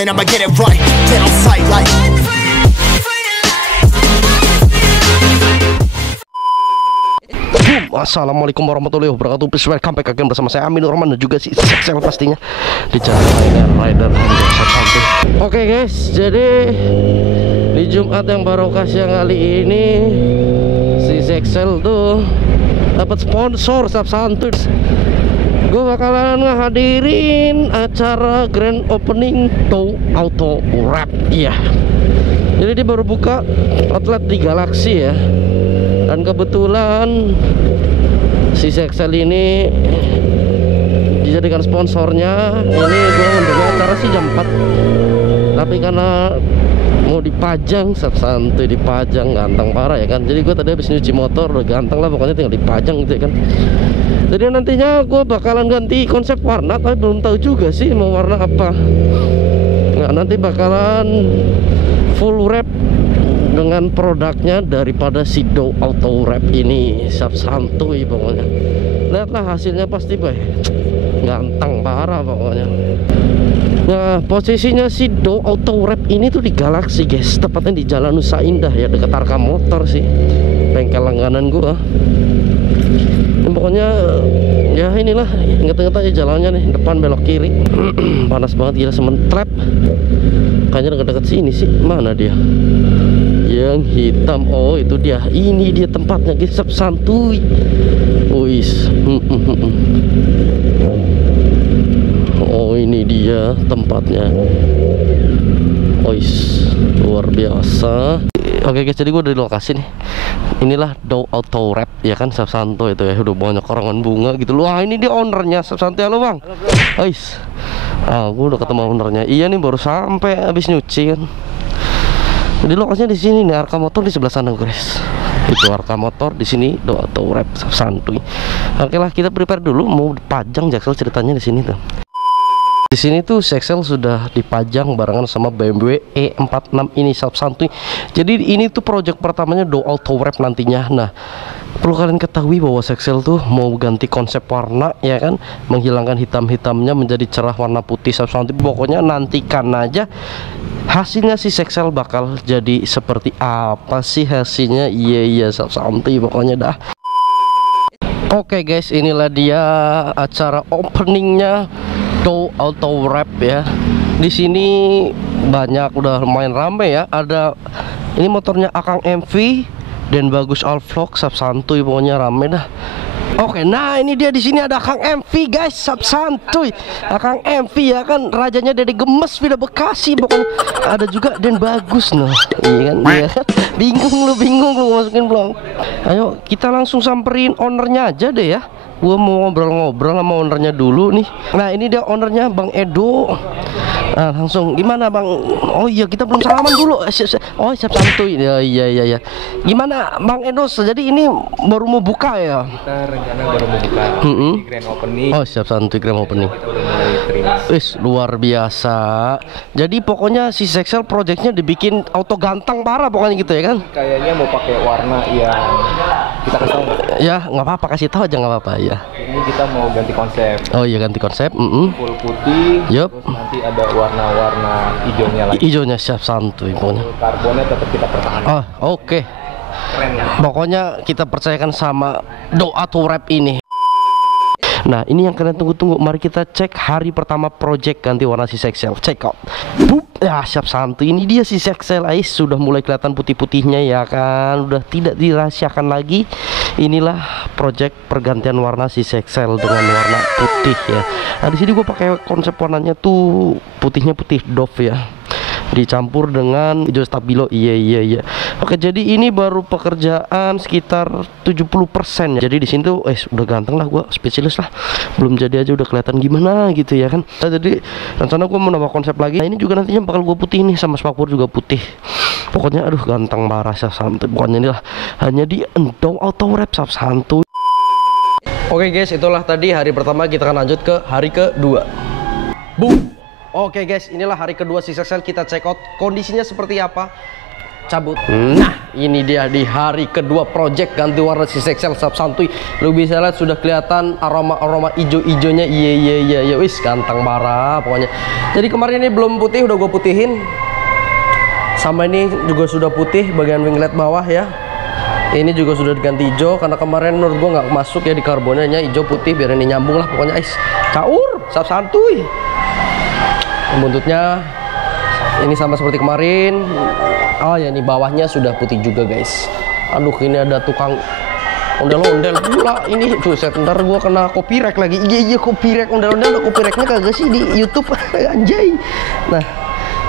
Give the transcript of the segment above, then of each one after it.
and I'ma get it right. Get on sight like. Assalamualaikum warahmatullahi wabarakatuh. Please welcome back again bersama saya Amin Nurman dan juga si Sexel pastinya di channel Rider. Oke guys, jadi di Jumat yang barokah siang kali ini si Sexel tuh dapat sponsor santuy. Gue bakalan ngehadirin acara grand opening Dow Auto Wrap. Iya. Jadi dia baru buka outlet di Galaxy ya. Dan kebetulan si Sexel ini dijadikan sponsornya. Ini gue mendengar acara sih jam 4, tapi karena mau dipajang, santuy dipajang, ganteng parah ya kan. Jadi gue tadi habis nyuci motor, udah ganteng lah pokoknya, tinggal dipajang gitu ya kan. Jadi nantinya gue bakalan ganti konsep warna, tapi belum tahu juga sih mau warna apa. Nah, nanti bakalan full wrap dengan produknya daripada si Dow Auto Wrap ini. Santuy pokoknya. Lihatlah hasilnya pasti boy, ganteng parah pokoknya. Nah, posisinya si Dow Auto Wrap ini tuh di Galaxy guys, tepatnya di Jalan Nusa Indah ya, dekat Arka Motor sih, bengkel langganan gua. Dan pokoknya ya inilah, inget-inget aja jalannya nih, depan belok kiri. Panas banget gila, sementrap. Kayaknya deket-deket sini sih. Mana dia? Yang hitam. Oh itu dia, ini dia tempatnya guys, santuy. Wis. Oh ini dia tempatnya. Wis, luar biasa. Oke guys, jadi gue udah di lokasi nih. Inilah Dow Auto Wrap ya kan, santuy itu ya, udah banyak karangan bunga gitu. Wah ini dia ownernya, santuy. Halo bang. Wis. Gue udah ketemu ownernya. Iya nih, baru sampai habis nyuci kan. Di lokasinya di sini nih, Arka Motor di sebelah sana guys. Itu Arka Motor, di sini Dow Auto Wrap, santuy. Oke lah, kita prepare dulu mau dipajang Sexel ceritanya di sini tuh. Di sini tuh Sexel sudah dipajang barengan sama BMW E46 ini, santuy. Jadi ini tuh project pertamanya Dow Auto Wrap nantinya. Nah, perlu kalian ketahui bahwa Sexel tuh mau ganti konsep warna ya kan, menghilangkan hitam-hitamnya menjadi cerah warna putih, santuy. Pokoknya nantikan aja hasilnya si Sexel bakal jadi seperti apa sih hasilnya. Iya santuy pokoknya dah. Oke guys, inilah dia acara openingnya Dow Auto Wrap ya. Di sini banyak, udah lumayan rame ya. Ada ini motornya Akang MV dan Bagus All-Vlog, santuy pokoknya rame dah. Oke, nah ini dia, di sini ada Akang MV guys, santuy. Akang MV ya kan, rajanya dari Gemes, Vida Bekasi pokoknya. Ada juga dan Bagus noh. Iya kan, iya. Bingung lu masukin belum? Ayo kita langsung samperin ownernya aja deh ya. Gua mau ngobrol-ngobrol sama ownernya dulu nih. Nah ini dia ownernya, Bang Edo. Nah langsung, gimana bang? Oh iya, kita belum salaman dulu. Oh siap, santuy. Iya. Gimana Bang Edo? Jadi ini baru mau buka ya? Kita rencana baru mau buka di grand opening. Oh siap, santuy, grand opening. Kita udah mulai terima. Wis luar biasa. Jadi pokoknya si Sexel projectnya dibikin auto ganteng parah pokoknya gitu ya kan? Kayaknya mau pakai warna yang kita kasih tahu. Ya nggak apa-apa, kasih tahu aja nggak apa-apa ya. Ini kita mau ganti konsep. Oh iya, ganti konsep. Full putih. Yup. Terus nanti ada warna-warna hijaunya lagi. Hijaunya siap, santuy pokoknya. Karbonnya tetap kita pertahankan. Oh oke. Keren ya. Pokoknya kita percayakan sama Dow Auto Wrap ini. Nah ini yang kalian tunggu-tunggu. Mari kita cek hari pertama project ganti warna si Sexel. Check out. Ya siap, santuy. Ini dia si Sexel. Sudah mulai kelihatan putih-putihnya ya kan. Udah tidak dirahasiakan lagi. Inilah project pergantian warna si Sexel dengan warna putih ya. Nah di sini gue pakai konsep warnanya tuh putihnya putih Dove ya, dicampur dengan hijau stabilo. Iya. Oke, jadi ini baru pekerjaan sekitar 70% ya. Jadi di sini tuh udah ganteng lah, gua spesialis lah. Belum jadi aja udah kelihatan gimana gitu ya kan. Nah, jadi rencana gua mau nambah konsep lagi. Nah, ini juga nantinya bakal gua putih nih, sama spakbor juga putih. Pokoknya aduh ganteng parah, santuy. Pokoknya inilah hanya di Dow Auto Wrap, santuy. Oke guys, itulah tadi hari pertama. Kita akan lanjut ke hari kedua. Boom. Oke guys, inilah hari kedua si Sexel. Kita check out kondisinya seperti apa. cabut. Nah, ini dia di hari kedua project ganti warna CXL Sap Santuy. Lu bisa lihat sudah kelihatan aroma ijo-ijonya. Iya, wis ganteng parah pokoknya. Jadi kemarin ini belum putih, udah gue putihin. Sama ini juga sudah putih bagian winglet bawah ya. Ini juga sudah diganti hijau karena kemarin menurut gue nggak masuk ya di karbonnya, hijau putih biar ini nyambung lah pokoknya. Caur Sap Santuy. Buntutnya ini sama seperti kemarin. Oh ya, ini bawahnya sudah putih juga guys. Aduh, ini ada tukang ondel-ondel pula ini. Buset, ntar gue kena copyright lagi. Iya copyright, ondel-ondel ada copyrightnya kagak sih di YouTube? Anjay. Nah,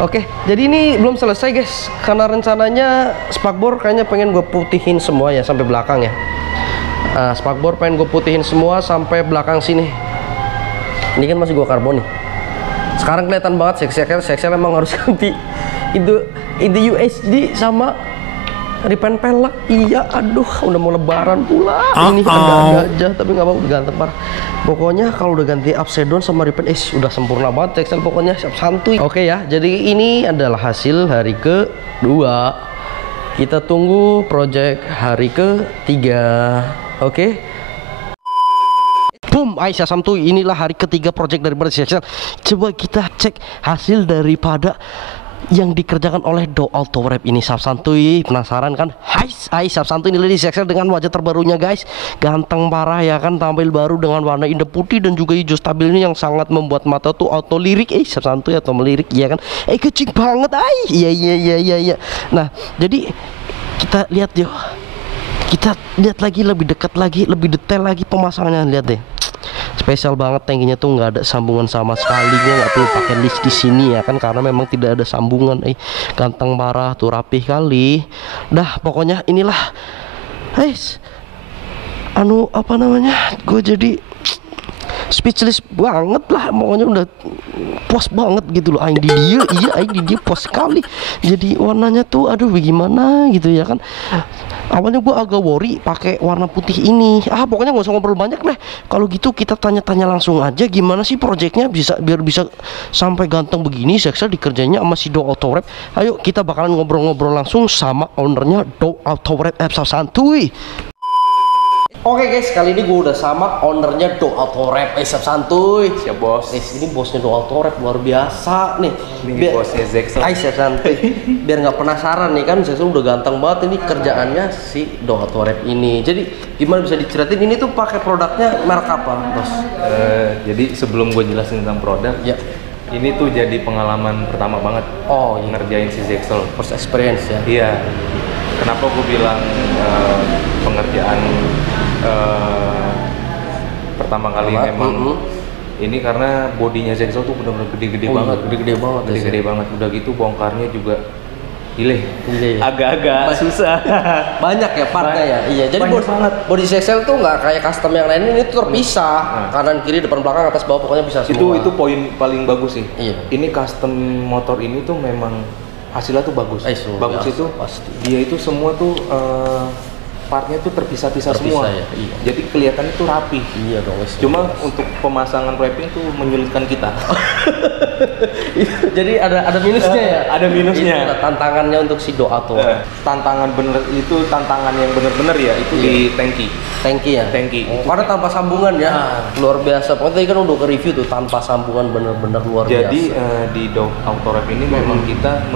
oke, jadi ini belum selesai guys, karena rencananya spakbor kayaknya pengen gue putihin semua ya sampai belakang ya. Spakbor pengen gue putihin semua sampai belakang sini. Ini kan masih gue karbon nih. Sekarang kelihatan banget CXL emang harus ganti itu USD sama repaint pelek. Iya, aduh, udah mau lebaran pula. Ini ada aja tapi nggak mau ganteng parah. Pokoknya kalau udah ganti upside down sama repaint, udah sempurna banget CXL pokoknya. Sap Santuy. Oke ya, jadi ini adalah hasil hari kedua. Kita tunggu project hari ketiga. Oke. Boom, Sap Santuy, inilah hari ketiga project daripada CXL. Coba kita cek hasil daripada yang dikerjakan oleh Do Auto Wrap ini. Sap Santuy, penasaran kan? Hai Sap Santuy, ini di CXL dengan wajah terbarunya guys. Ganteng parah ya kan, tampil baru dengan warna indah putih dan juga hijau stabil ini yang sangat membuat mata tuh auto lirik. Sap Santuy atau melirik ya kan? Kecing banget. Iya. Nah, jadi kita lihat yuk. Kita lihat lagi lebih dekat lagi, lebih detail lagi pemasangannya. Lihat deh. Spesial banget tankinya tuh, nggak ada sambungan sama sekali, nggak perlu pakai list di sini ya kan, karena memang tidak ada sambungan. Ganteng parah tuh, rapih kali. Dah pokoknya inilah apa namanya, gue jadi speechless banget lah, pokoknya udah puas banget gitu loh. Aing di dia puas sekali. Jadi warnanya tuh aduh bagaimana gitu ya kan. Awalnya gue agak worry pakai warna putih ini. Pokoknya nggak usah ngobrol banyak deh. Kalau gitu kita tanya-tanya langsung aja gimana sih projectnya biar bisa sampai ganteng begini. CXL dikerjanya sama si Do Auto Wrap. Ayo kita bakalan ngobrol-ngobrol langsung sama ownernya Do Auto Wrap Sap Santuy. Oke guys, kali ini gue udah sama ownernya Do Auto Wrap Sap Santuy. Siap bos. Ini bosnya Do Auto Wrap luar biasa nih. Ini bosnya CXL. Sap Santuy. Biar nggak penasaran nih kan, CXL udah ganteng banget ini kerjaannya si Do Auto Wrap ini. Jadi gimana bisa diceritain ini tuh pakai produknya merek apa, bos? Jadi sebelum gue jelasin tentang produk, ya. Ini tuh jadi pengalaman pertama banget. Ngerjain si CXL. First experience ya. Iya. Kenapa gue bilang pengerjaan pertama kali memang ini karena bodinya CXL tuh benar-benar gede-gede banget. Gede-gede banget. Udah gitu bongkarnya juga agak-agak susah. Banyak ya partnya ya. Iya, jadi body CXL tuh nggak kayak custom yang lain, ini tuh terpisah. Kanan kiri, depan belakang, atas bawah, pokoknya bisa semua. Itu poin paling bagus sih. Iya. Ini custom motor ini tuh memang hasilnya tuh bagus. Bagus itu pasti. Dia itu semua tuh partnya tuh terpisah-pisah semua. Ya? Iya. Jadi kelihatannya tuh rapi. Iya dong. Cuma untuk pemasangan wrapping tuh menyulitkan kita. Jadi ada minusnya ya. Ada minusnya. Itu tantangannya untuk si Do Auto. Tantangan yang bener-bener ya itu di tangki. Tangki ya. Tangki. Karena tanpa sambungan ya. Luar biasa. Pokoknya tadi kan udah ke review tuh tanpa sambungan bener-bener luar biasa. Jadi di Do Auto Wrap ini memang kita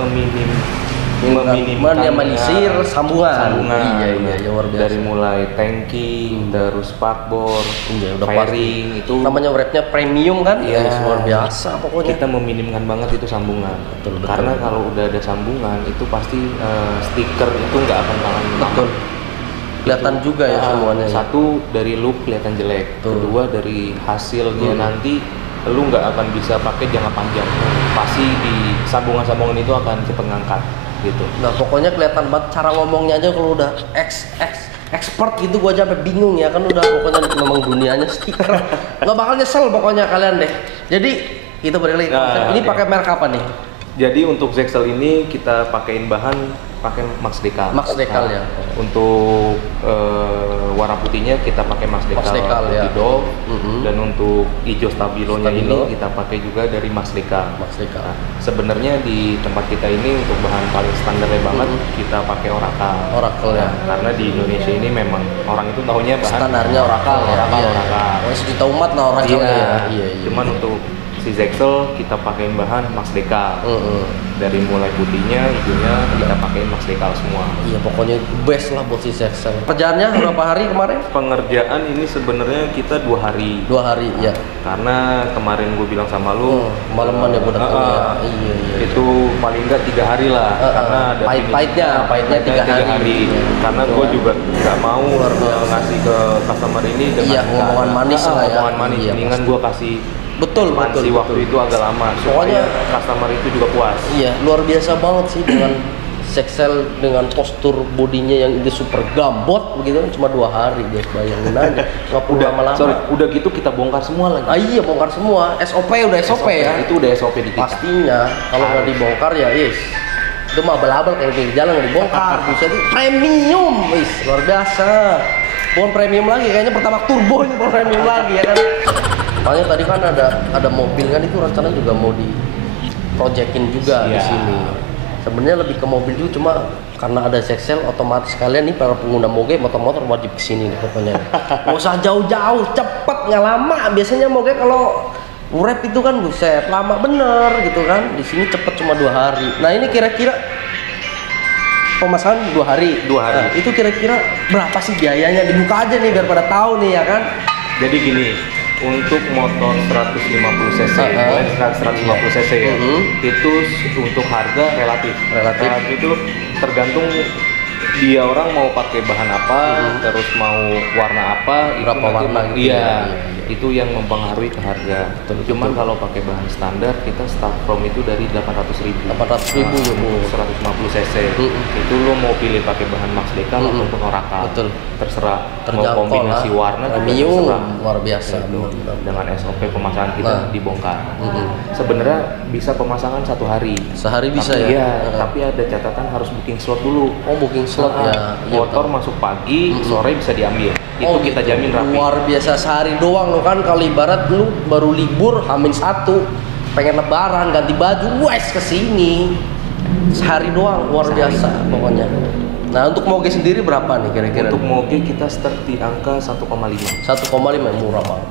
meminimalisir sambungan. Iya, luar biasa. Dari mulai tangki, terus spakbor, fairing, itu namanya wrapnya premium kan? Iya, luar biasa pokoknya. Kita meminimkan banget itu sambungan. Betul. Karena kalau udah ada sambungan itu pasti stiker itu nggak akan tahan lama. Betul. Kelihatan juga ya semuanya. Satu dari look kelihatan jelek. Kedua dari hasilnya nanti lu nggak akan bisa pakai jangka panjang. Pasti di sambungan-sambungan itu akan cepet ngangkat gitu. Nah pokoknya kelihatan banget cara ngomongnya aja, kalau udah expert gitu gua aja sampai bingung ya kan, udah pokoknya memang dunianya stiker. Nggak bakal nyesel pokoknya kalian deh. Jadi kita balik lagi. Ini pakai merek apa nih? Jadi untuk Zexel ini kita pakein pakai Max Decal. Max Decal ya. Untuk warna putihnya kita pakai Max Decal ya. Dove. Dan untuk hijau stabilonya ini kita pakai juga dari Max Decal. Nah, sebenarnya di tempat kita ini untuk bahan paling standarnya banget kita pakai Oracle ya. Karena di Indonesia ini memang orang itu tahunya bahan standarnya Oracle ya. Oracle. Sejuta umat lah Oracle ya. Cuman untuk si Zexel kita pakein bahan Max Decal. Dari mulai putihnya, hijaunya kita pakein Max Decal semua. Iya, pokoknya best lah buat si Zexel. Kerjaannya berapa hari kemarin? Pengerjaan ini sebenarnya kita 2 hari. 2 hari, ya. Karena kemarin gue bilang sama lu, malaman ya gue datang ya. Iya. Itu paling enggak 3 hari lah. Karena ada pahitnya 3 hari. Karena gue juga nggak mau ngasih ke customer ini dengan omongan manis lah ya. Omongan manis, mendingan gue kasih betul waktu itu agak lama supaya customer itu juga puas. Iya, luar biasa banget sih dengan Zexel dengan postur bodinya yang ini super gambot begitu, cuma 2 hari guys, bayangin aja. Nggak perlu lama-lama. Udah gitu kita bongkar semua lagi. Iya, bongkar semua. SOP ya. Itu udah SOP di kita. Pastinya kalau nggak dibongkar ya itu mah abal-abal kayak pinggir jalan nggak dibongkar. Bisa itu premium, luar biasa. Bukan premium lagi, kayaknya pertama turbo ini premium lagi ya kan. Makanya tadi kan ada mobil kan, itu rencana juga mau di projectin juga di sini. Sebenarnya lebih ke mobil juga, cuma karena ada Zexel otomatis kalian nih para pengguna moge motor-motor wajib kesini nih pokoknya. Nggak usah jauh-jauh, cepet nggak lama. Biasanya moge kalau wrap itu kan buset lama bener gitu kan. Di sini cepet cuma 2 hari. Nah ini kira-kira pemasangan 2 hari. Nah, itu kira-kira berapa sih biayanya? Dibuka aja nih biar pada tahu nih ya kan. Jadi gini, untuk motor 150 cc, 150 cc ya, itu untuk harga relatif itu tergantung dia orang mau pakai bahan apa, terus mau warna apa, berapa warna gitu. Itu yang mempengaruhi ke harga. Cuman kalau pakai bahan standar kita start from itu dari 800.000. 800.000 ya Bu. 150 cc. Itu lo mau pilih pakai bahan Max Decal ataupun Oracle. Betul. Terserah. Terjangkau mau kombinasi warna premium luar biasa. Dengan SOP pemasangan kita dibongkar. Sebenarnya bisa pemasangan 1 hari. Sehari bisa ya? Iya, tapi ada catatan harus booking slot dulu. Oh, booking slot ya. Motor masuk pagi, sore bisa diambil. Itu kita jamin rapi. Luar biasa, sehari doang lo kan, kalau ibarat lu baru libur H-1 pengen lebaran ganti baju, kesini sehari doang, luar biasa pokoknya. Nah untuk moge sendiri berapa nih kira-kira? Untuk moge kita start di angka 1,5. 1,5 murah banget,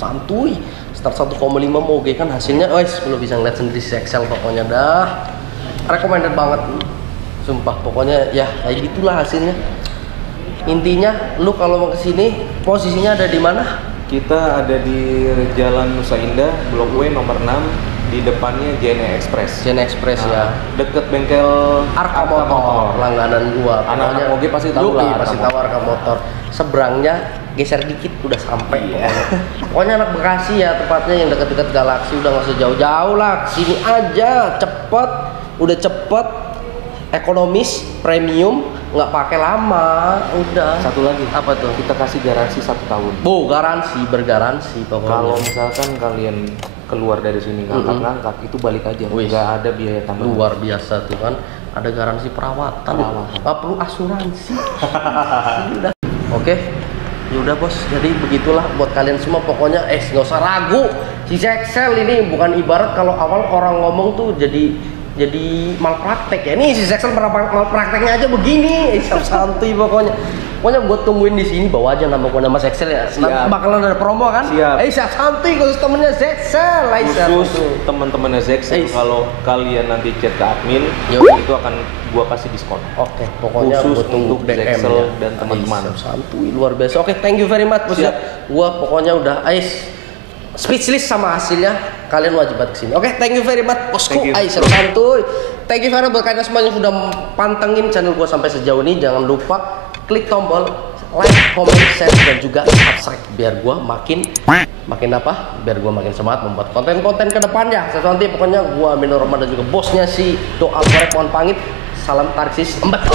santuy. Start 1,5 moge kan hasilnya, lu bisa ngeliat sendiri Zexel pokoknya dah. Recommended banget, sumpah pokoknya ya kayak gitulah hasilnya. Intinya lu kalau mau kesini posisinya ada di mana? Kita ada di Jalan Nusa Indah, Blok W nomor 6, di depannya JNE Express. JNE Express ya. Deket bengkel Arka Motor, langganan gua. Anak-anak moge pasti tahu lah. Pasti tahu Arka Motor. Seberangnya geser dikit udah sampai. Pokoknya anak Bekasi ya tepatnya, yang dekat-dekat Galaksi, udah nggak usah jauh-jauh lah. Sini aja, cepet, ekonomis, premium. Nggak pakai lama, udah. Satu lagi, apa tuh? Kita kasih garansi 1 tahun. Bergaransi pokoknya. Kalau misalkan kalian keluar dari sini ngangkat-ngangkat, itu balik aja. Nggak ada biaya tambahan. Luar biasa tuh kan, ada garansi perawatan. Nggak perlu asuransi. Oke, yaudah bos. Jadi begitulah buat kalian semua. Pokoknya nggak usah ragu. Si Zexel ini bukan ibarat kalau awal orang ngomong tuh jadi malpraktek ya. Nih si Zexel malprakteknya aja begini, santuy pokoknya. Pokoknya gue tungguin di sini, bawa aja nama Zexel ya. Bakalan ada promo kan? Siap. Santuy khusus temennya Zexel. Khusus teman-temannya Zexel, kalau kalian nanti chat ke admin, itu akan gua kasih diskon. Oke, pokoknya khusus untuk Zexel ya. dan teman-teman. Santuy luar biasa. Oke, thank you very much bos. Gua pokoknya udah speechless sama hasilnya. Kalian wajib banget kesini. Oke, thank you very much bosku. Santuy. Thank you very much buat kalian semua yang sudah pantengin channel gua sampai sejauh ini. Jangan lupa klik tombol like, comment, share, dan juga subscribe biar gua makin apa? Biar gua makin semangat membuat konten-konten ke depannya. Nanti pokoknya gua Minor Ramadan juga bosnya si Doa Korek, mohon pamit. Salam Tarsis Embet.